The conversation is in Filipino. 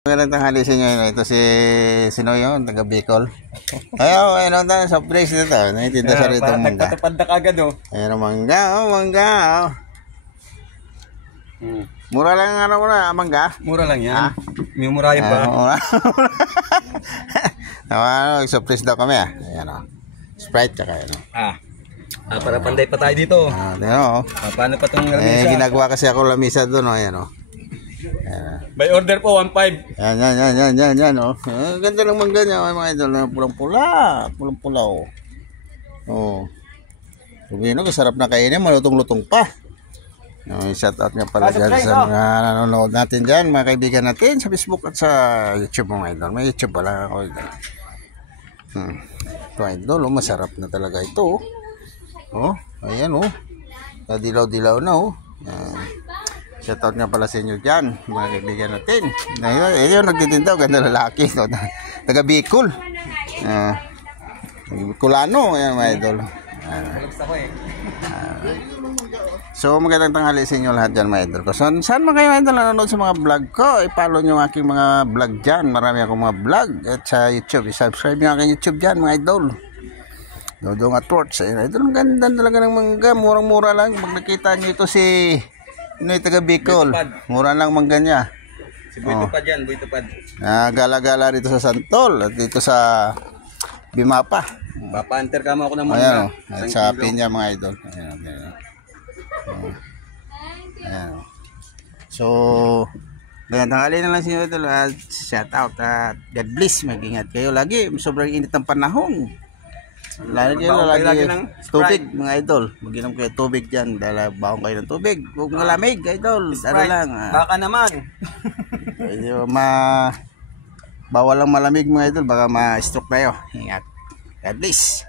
Magandang tanghali sa inyo. Ito sino yun? Taga Bicol. Ayun na sa place nito. Naitinda sa rito mangga. Nagpatupad na kagad oh. Ayun mangga. Mura lang ang araw na mangga. Mura lang yan. May murahin pa. Mura. Surprise daw kami Ayan Sprite tsaka yun Para panday pa tayo dito. Paano pa itong lamisa? Ginagawa kasi ako lamisa doon Ayan By order po, 1.5. Yan ganda ng mangga niya mga idol. Pulang-pula Sabihin ko, sarap na kainin, malutong-lutong pa. Shout out nga pala dyan sa mga nanonood natin dyan, mga kaibigan natin sa Facebook at sa YouTube mga idol. May YouTube pala ako idol. Ito idol, masarap na talaga ito. Ayan dilaw-dilaw na Shout out nga pala sa inyo dyan, mga kaibigan natin. Ayun, nagtitinda, ganda lalaki. Taga Bicol. Bicolano, ayan mga idol. So, magandang tanghali sa inyo lahat dyan mga idol. Saan mga kayo idol nanonood sa mga vlog ko? I-follow nyo aking mga vlog dyan. Marami akong mga vlog at sa YouTube. I-subscribe nyo aking YouTube dyan mga idol. Dodong at Torch. Ayun idol, ang ganda talaga ng mangga. Murang-mura lang. Pag nakita nyo ito si taga Bicol. Mura lang mangga niya. Si Buy Tupad yan, Buy Tupad. Gala-gala rito sa Santol at dito sa Bimapa. Papanter kama ako ng mangga. At sa Pinya mga idol. So, ganyan tanghali na lang sa inyo idol. Shout out at God bless. Mag-ingat kayo lagi. Sobrang init ng panahon. Lagi ng tubig mga idol. Mag-inom kayo tubig dyan. Dahil baon kayo ng tubig. Huwag malamig idol. Ano lang. Baka naman. Bawal lang malamig mga idol. Baka ma-stroke tayo. Ingat. God bless.